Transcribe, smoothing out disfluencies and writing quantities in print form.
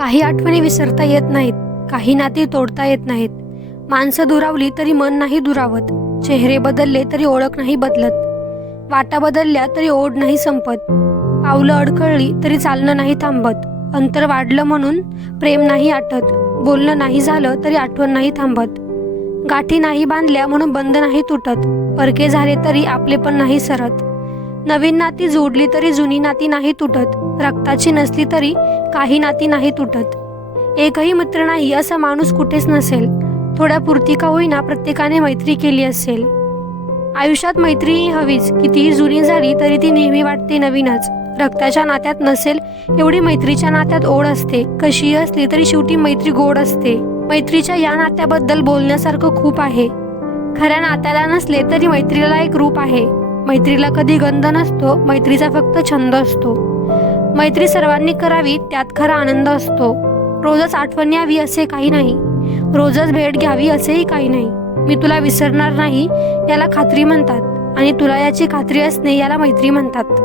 काही आठवणी विसरता येत नाहीत, काही नाती तोडता येत नाहीत. माणसं दुरावली तरी मन नाही दुरावत, चेहरे बदलले तरी ओळख नाही बदलत, वाटा बदलल्या तरी ओढ नाही संपत, पावलं अडखळली तरी चालणं नाही थांबत, अंतर वाढलं म्हणून प्रेम नाही आटत, बोलणं नाही झालं तरी आठवण नाही थांबत, गाठी नाही बांधल्या म्हणून बंध नाही तुटत, परके झाले तरी आपले पण नाही सरत, नवीन नाती जोडली तरी जुनी नाती नाही तुटत, रक्ताची नसली तरी काही नाती नाही तुटत. एकही मित्र नाही असा माणूस कुठेच नसेल, थोड्या पुरती का होईना प्रत्येकाने मैत्री केली असेल. आयुष्यात मैत्री हवीच, कितीही जुनी झाली तरी ती नेहमी वाटते नवीनच. रक्ताच्या नात्यात नसेल एवढी मैत्रीच्या नात्यात ओढ असते, कशीही असली तरी शेवटी मैत्री गोड असते. मैत्रीच्या या नात्याबद्दल बोलण्यासारखं खूप आहे. खऱ्या नात्याला नसले तरी मैत्रीला एक रूप आहे. मैत्रीला कधी गंध नसतो, मैत्रीचा फक्त छंद असतो. मैत्री सर्वांनी करावी, त्यात खरा आनंद असतो. रोजच आठवण यावी असे काही नाही, रोजच भेट घ्यावी असेही काही नाही. मी तुला विसरणार नाही याला खात्री म्हणतात, आणि तुला याची खात्री असणे याला मैत्री म्हणतात.